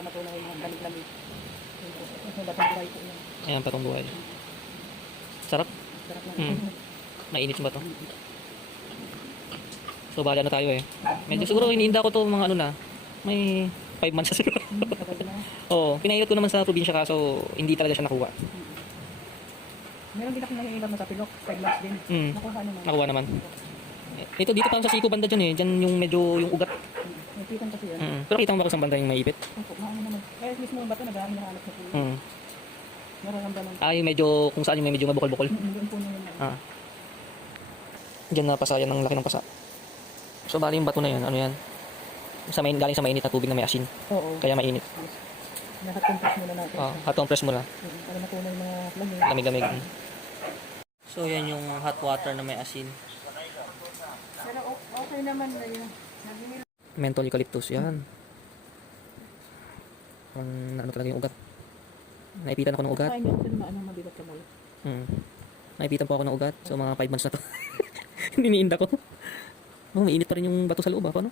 para matulong yung lamig-lamig. Ito, batang buhay po yan. Ayan, patong buhay. Sarap. Sarap na. Mm. Mainit yung bato. So, bahala na tayo eh. Medyo siguro iniinda ko to mga ano na. May 5 months na siguro. Oo, pinahirap ko naman sa probinsya kaso hindi talaga siya nakuha. Meron din akong nangiilam na sa pilok, 5 months din. Mm. Nakuha naman. Nakuha naman. Ito dito parang sa siko banda dyan eh. Dyan yung medyo yung ugat. Mm. Napitan kasi yan. Mm. Pero kita mo ba kung saan banda yung maipit? Opo. Kaya mismo yung bato nag hinahanap na po. Mm. Nararamdaman. Ah, yung medyo kung saan yung may medyo mabukol-bukol. Mm, Doon po na yun. Ah. Diyan na pasa yan ang laki ng pasa. So bali yung bato na yan, ano yan? Sa main, galing sa mainit na tubig na may asin. Oo. Kaya mainit. Lahat compress muna natin. Ah, hot compress mo na. Mm, Para matunay yung mga lamig. Lamig-lamig. So yan yung hot water na may asin. Pero okay naman na yun. Menthol eucalyptus, yan. Ang ano talaga yung ugat. Naipitan ako ng ugat. Kain yun, maano mabigat ka mo. Hmm. Naipitan po ako ng ugat. So mga 5 months na to. Niniinda ko. Oh, may init pa rin yung bato sa loob. Ako, no?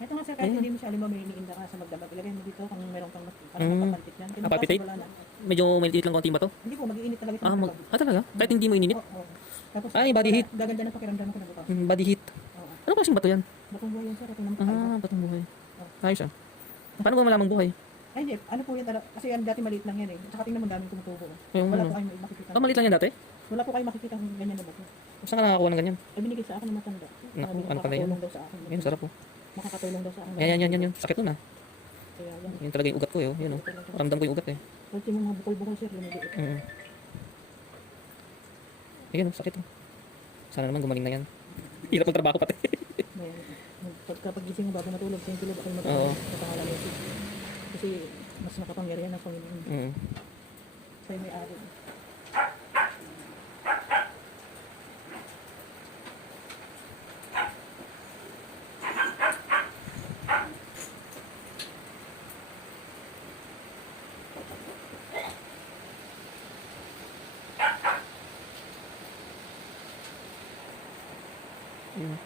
Ito nga sir, kahit Ayun. hindi mo siya alam may iniinda ka sa magdamag. Ilagay mo dito kung meron kang mas, ano, Mm. mapapantik yan. Kung Ah, palpitate? wala na. Maliit lang konti yung bato. Hindi po, mag-iinit talaga ito. Ah, mag, ah talaga? Kahit hindi mo ininit? Oo, oo. Tapos, Ay, body heat. Gaganda ng pakiramdam ko na bukas. Hmm, body heat. Oo. Ano klaseng bato yan? Batong buhay yan sir, ito naman Ah, batong buhay. Ayos ah. Paano ba malamang buhay? Ay, hindi. Ano po yan talaga? Kasi yan dati maliit lang yan eh. Tsaka tingnan mo daming tumutubo. Yung Wala po kayo makikita. Ah, maliit lang yan dati? Wala po kayo makikita ng ganyan na bato. Saan ka nakakuha ng ganyan? Ay, binigay sa akin ng matanda. Naku, ano pala yan? makakatulong daw sa akin. Sarap oh. Makakatulong daw sa akin. Yan, yan, yan, yan, yan. Sakit nun ah. Kaya yan. Yun talaga yung ugat ko eh. oh. Yun oh. Ramdam ko yung ugat eh. Pwede mo mga bukol-bukol sir, lumiliit. Mm. Ayun oh, sakit oh. Sana naman gumaling na yan. Hirap ng trabaho pati. May, pagkapag gising mo bago matulog, sa tulog ako Oo. matulog sa pangalan ni Jesus. Kasi mas makapangyarihan ang Panginoon. mm. Sa'yo may ari. Mm.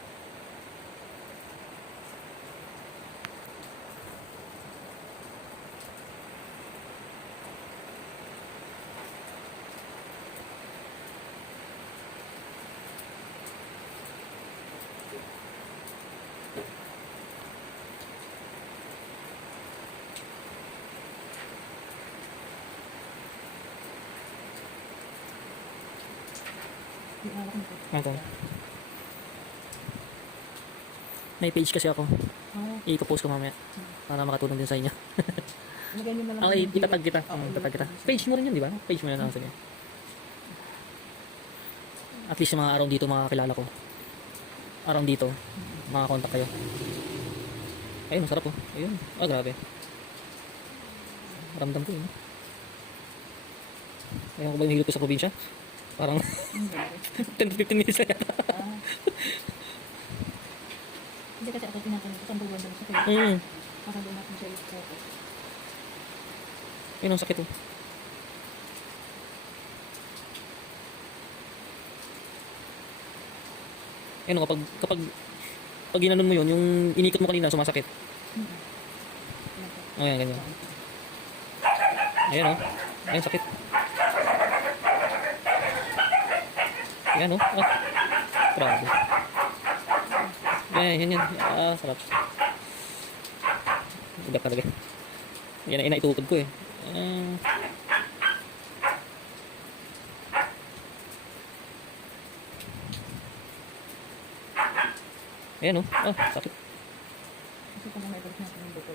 Ito. May page kasi ako. Ah, I-post ko mamaya. Para makatulong din sa inyo. Okay, itatag kita. Oo, Um, itatag kita. Page mo rin yun, di ba? Page mo na lang sige. At least yung mga araw dito makakilala ko. Araw dito, makakontak kayo. Ayun, masarap oh. Ayun. Ah, grabe. Ramdam ko yun. Ayun ko ba yung ko sa probinsya? Parang Hmm, grabe. 10 to 15 minutes na yan. Ah. Hindi kasi ako tinatanong ko, buwan daw sa kayo. Mm. Para doon natin siya i-focus. Ayun ang sakit oh. Ayun oh, kapag kapag pag ginanon mo yun, yung inikot mo kanina sumasakit. Oh, yan, ganyan. Ayan oh. Ayan, sakit. Ayan oh. Ah. Grabe. Ayan, yan, yan. Ah, sarap. Ugat talaga. Yan ang inaitukod ko eh. Ah. Ayan oh. Ah, sakit. Yung buto.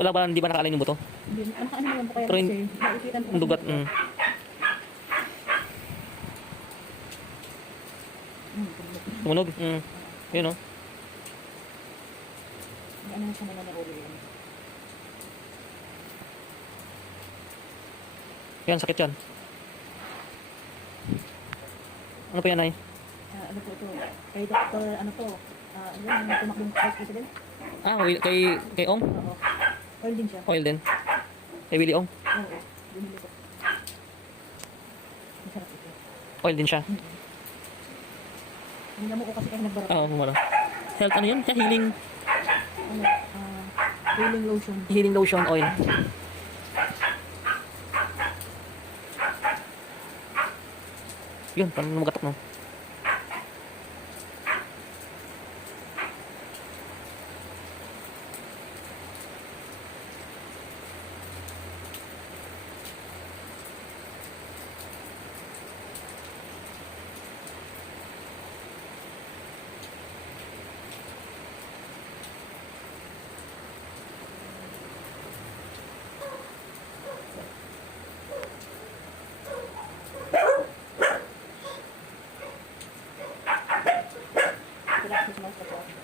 Wala ba, hindi ba nakalain yung buto? Hindi, ano naman po kaya Pero kasi po Ang dugat. Mm. Hmm, tumunog. Mm. Yun oh. Ano siya naman na ulo yun. Yan, sakit yan. Ano pa yan, Nay? Ah, ano po ito? Kay Dr. ano po? Ah, ano yan, yung tumakbong president? Ah, oil, kay, kay Ong? Oo. Oil din siya. Oil din. Kay Willie Ong? Oo. Bumili ko. Masarap ito. Oil din siya. Hindi mo ko kasi kayo nagbarap. Ah, Oo, mura. Health, ano yun? Healing. Ano, ah, Healing lotion. healing lotion oil. Yun, paano magatok no?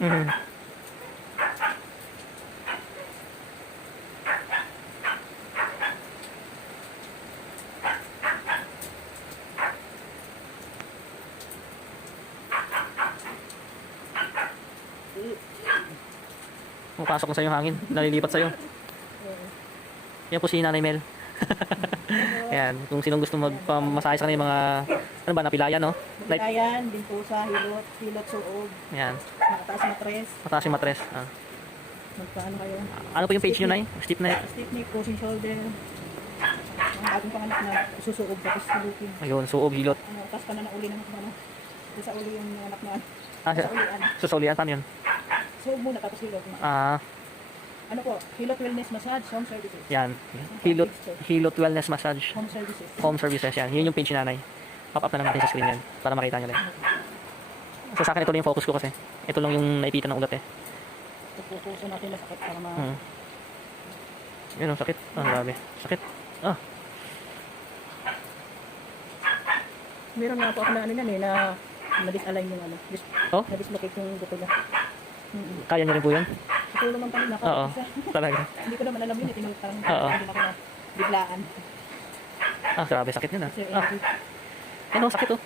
Mhm. Pumapasok na sa'yo hangin. Nalilipat sa'yo. Yan po si Nanay Mel. Ayan, kung sinong gusto magpamasahe sa kanila mga, ano ba, napilayan, no? Like, Ayan, bintusa, hilot, hilot suog, ayan, nakataas na tres. mataas yung matres. Ah. Magpaano kayo? Ano po yung page nyo, Nay? Steep na Stiff neck, pushing shoulder. Ang bagong panganak na susuog tapos looking. Ayun, suog, hilot. Ano, tapos ka na na uli ng ano. Sa uli yung anak na. Ah, Sa ulian. sa saulian, paano yun? Suog muna tapos hilot. Ah, Ano po? Hilot wellness massage, home services. yan. Hilot, Hilot Wellness Massage Home services. Home Services, yan. Yun yung page ni nanay. Pop up na lang natin sa screen yan para makita nyo lang. So sa akin ito lang yung focus ko kasi. Ito lang yung naipitan ng ugat eh. Pupuso natin na sakit para ma... Hmm. Yun oh, sakit. Ah, grabe. Sakit. Ah, Meron nga po ako na ano yan eh, na na-disalign yung ano. Dis, Oh? Na-dislocate yung buto niya. Mm-hmm. kaya nyo rin po yun? Ito naman kami naka Oo. Talaga. Hindi ko naman alam yun eh, tinutang. Oo. Hindi na ako na biglaan. Ah, grabe. Sakit yun ah. Sir, Ah, oh, sakit oh.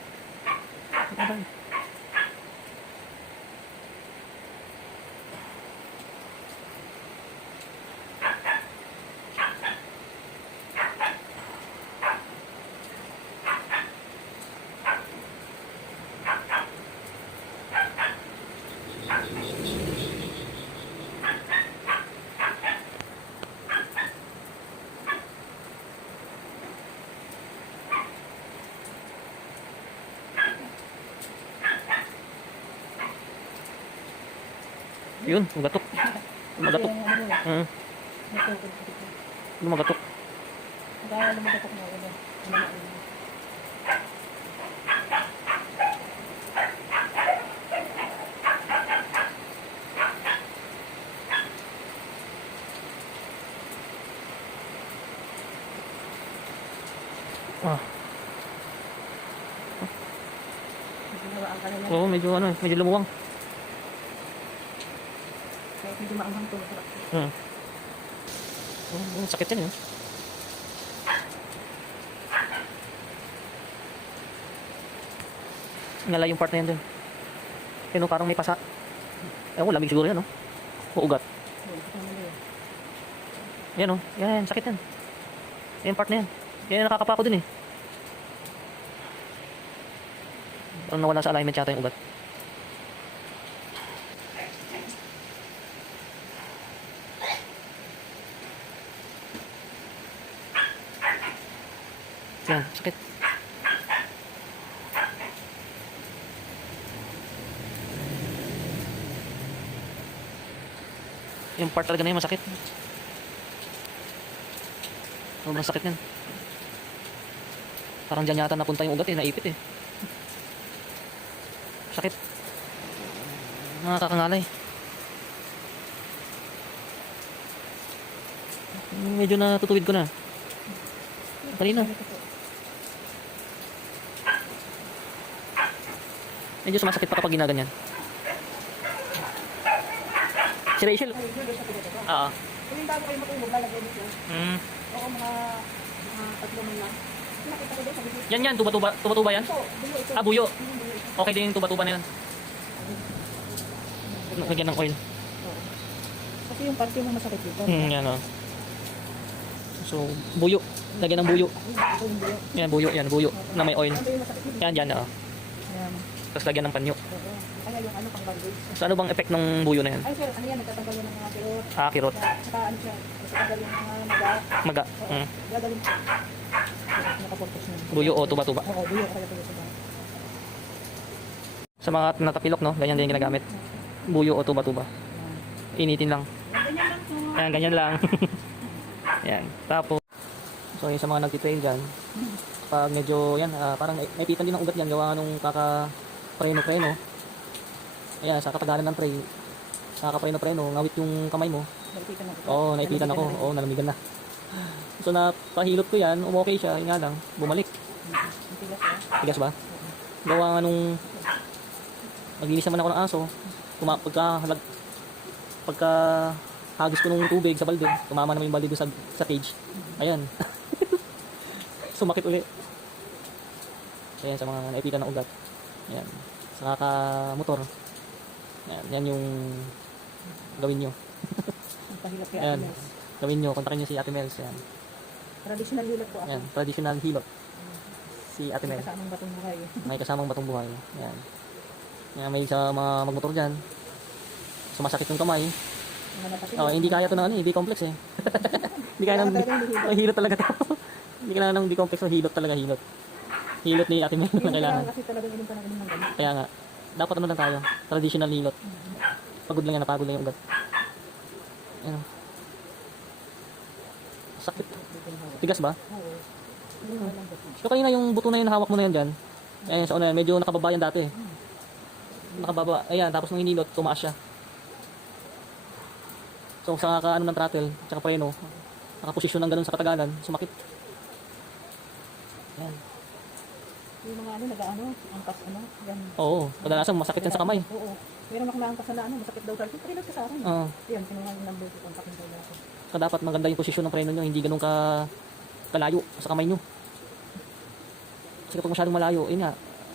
Ano? Yun, magatok. Magatok. Hmm, lumagatok. Lumagatok na ulo. Ah, oo, medyo ano, medyo lumuwang. Kahit Hmm. Oh, sakit yan yun. Ngalay yung part na yan dun. Kaya parang may pasa. Ewan ko, lamig siguro yan, no? O ugat. Yun, ano na yun. Yan, no? Yan, sakit yan. Yan part na yan. Yan, nakakapako din eh. Parang nawala sa alignment yata yung ugat. Sakit. Yung part talaga na yun, masakit. Sobrang sakit yan. Parang dyan yata napunta yung ugat eh, naipit eh. Sakit. Nakakakangalay. Medyo natutuwid ko na. Kanina. Ito Medyo sumasakit pa kapag ginaganyan. Si Rachel. Oo. Kung yung bago kayo matulog, lalagyan dito. Mm. Oo, mga mga tatlo. Nakita ko doon video. Yan yan, tuba-tuba, tuba-tuba yan? Ito, buyo ito. Ah, buyo. Okay din yung tuba-tuba na yan. Lagyan ng oil. Kasi yung parte mo masakit dito. Hmm, yan o. So, buyo. Lagyan ng buyo. Yan, buyo. Yan, buyo. Na may oil. Yan, yan. Oh. Yan. Tapos lagyan ng panyo. Oo. Kaya yun, pang ano, pang bandage. So ano bang effect ng buyo na yan? Ay, sir, ano yan, nagtatanggal yan ng mga kirot. Ah, kirot. Saka ano siya, nagtatanggal yung mga maga. Maga. Mm. Gagaling. Nakapurpos na. Buyo o tuba-tuba. Oo, buyo kaya tuyo sa mga natapilok, no? Ganyan din yung ginagamit. Buyo o tuba-tuba. Initin lang. Ganyan lang po. Ayan, ganyan lang. yan. Tapos, so yung sa mga nagtitrail dyan, pag medyo, yan, ah, parang naipitan din ng ugat yan, gawa nung kaka-preno-preno. Ayan, sa kapagalan ng trail, sa kaka-preno-preno, ngawit yung kamay mo. Naipitan na. Oo, oh, naipitan ako. Oo, oh, nalamigan na. So, napahilot ko yan, umokay siya, yun nga lang, bumalik. Tigas na. Ba? Gawa nga nung naglinis naman ako ng aso, tuma, pagka, halag, pagka hagis ko nung tubig sa balde, tumama naman yung balde sa, sa cage. Ayan. Sumakit uli. Ayan, sa mga naipitan ng ugat. Ayan. Sa kaka-motor. Ayan, yan yung gawin nyo. Ayan. Mels. Gawin nyo, kontakin nyo si Ate Mels. Ayan. Traditional hilot po ako. Ayan, traditional hilot. Si Ate Mel. Kasamang batong buhay. May kasamang batong buhay. Yan. Yan, may sa mga magmotor dyan. Sumasakit yung kamay. Oh, hindi kaya to ng ano, eh, B-complex eh. hindi kaya ng hilot talaga to. hindi kailangan ng B-complex, oh, hilot talaga, hilot. Hilot ni Ate Mel na kailangan. Kasi talagang inom pa ng inom ng gamot. Kaya nga, dapat ano lang tayo, traditional hilot. Pagod lang yan, napagod lang yung ugat. Yan. oh. Sakit. Tigas ba? Oo. So kanina yung buto na yun, hawak mo na yan dyan. Ayan, sa una, medyo nakababa yan dati. Nakababa. Ayan, tapos nung hinilot, tumaas siya. So sa ka, ano ng throttle, tsaka preno, nakaposisyon ng ganun sa katagalan, sumakit. Ayan. Yung mga ano, nag-ano, angkas ano, yan. Oo, kadalasan masakit yan sa kamay. Oo. Meron ako naangkas na ano, masakit daw talaga. Pero ka sa akin. Oo. Yan, kinuha yung number ko, kontakin ko ako. So dapat maganda yung posisyon ng preno nyo, hindi ganun ka kalayo sa kamay nyo. Kasi kapag masyadong malayo, yun nga,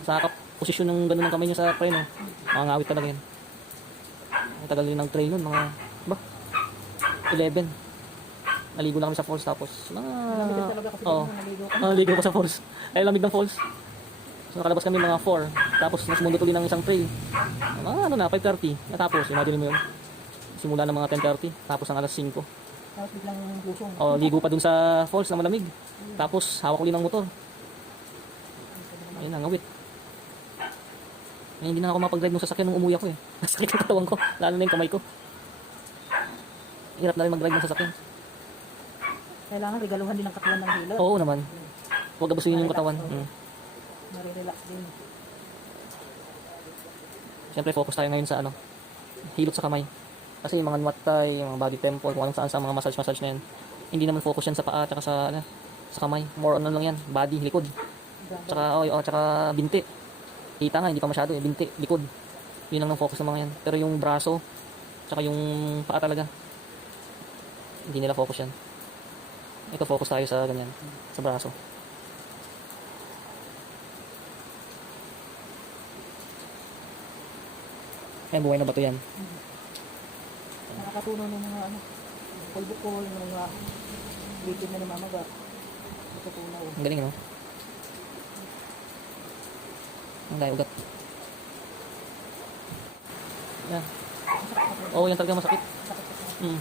sa kap- posisyon ng ganun ng kamay nyo sa preno, makangawit talaga yun. Ang tagal din ng trail nun, mga, ba? 11. Naligo lang kami sa falls tapos, mga, kasi oo, oh. naligo naligo pa sa falls. Ay, lamig ng falls. So nakalabas kami mga 4. Tapos nasumunod ulit ng isang trail. Mga ano na, 5.30. Natapos, imagine mo yun. Simula ng mga 10.30, tapos ang alas 5. Tapos biglang busong. O, ligo pa dun sa falls na malamig. Tapos, hawak ulit ng motor. Ayun, ang awit. Ay, hindi na ako mapag-drive nung sasakyan nung umuwi ako eh. Nasakit ang katawan ko, lalo na yung kamay ko. Hirap na rin mag-drive ng sasakyan. Kailangan regaluhan din ang katawan ng hilot. Oo naman. Huwag abusuin yung katawan. Mm. Marirelax din. Siyempre, focus tayo ngayon sa ano, hilot sa kamay. Kasi yung mga Thai, yung mga body temple, kung anong saan sa mga massage-massage na yan, hindi naman focus yan sa paa, tsaka sa, ano, sa kamay. More on ano lang yan, body, likod. Tsaka, oh, oh, tsaka binti. Kita nga, hindi pa masyado eh. Binti, likod. Yun lang ang focus ng mga yan. Pero yung braso, tsaka yung paa talaga, hindi nila focus yan. Ito, focus tayo sa ganyan, sa braso. Eh, buhay na ba to yan? Nakakatunan ng mga ano, bukol-bukol, ng mga litid na namamaga. Natutunaw. Ang galing, no? Ang dahil ugat. Yan. Oo, yan talaga masakit. Mm.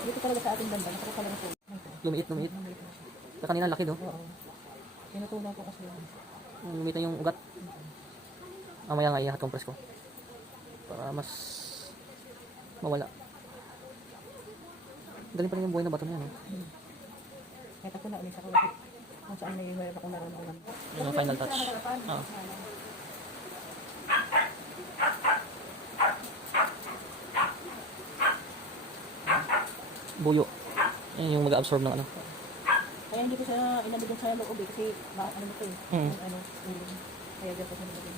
Dito talaga sa ating banda, nakaka talaga po. Lumiit, lumiit. Sa kanina, laki, no? Oo. Ko kasi yan. Lumiit na yung ugat. Mamaya nga, i-hot compress ko. Para mas mawala. Galing pa rin yung buhay na bato niya, no? Kahit ako na, ulit ako kasi kung saan may mayroon akong nararamdaman. Yun ang final touch. Oo. Buyo. Yan yung mag-absorb ng ano. Kaya hindi ko siya inabigyan sa loob eh, kasi ma ano mo to eh. Mm. Ano, uling. Kaya dyan ko siya nilagay.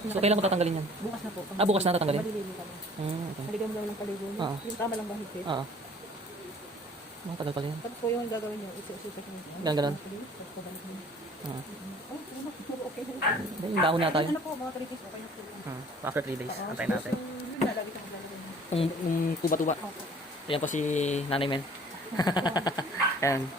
So, kailan ko tatanggalin yan? Bukas na po. Ah, bukas na tatanggalin? Maliligo ka na. Hmm, okay. Haligam daw ng paligo niyo. Oo. Yung tama lang ba higpit? Oo. Ang tagal pala yan. Tapos po yung gagawin niyo, isusukat niyo. Ganun, ganun. Tapos niyo. Oo. Oh, ano, okay. Then, yung dahon na tayo. Ano po, mga 3 days, okay na po. Hmm. After 3 days, antayin natin. so, yun na, lagi kang gagawin. Kung, kung tuba-tuba. Opo. Ayan po si Nanay Men. Yan.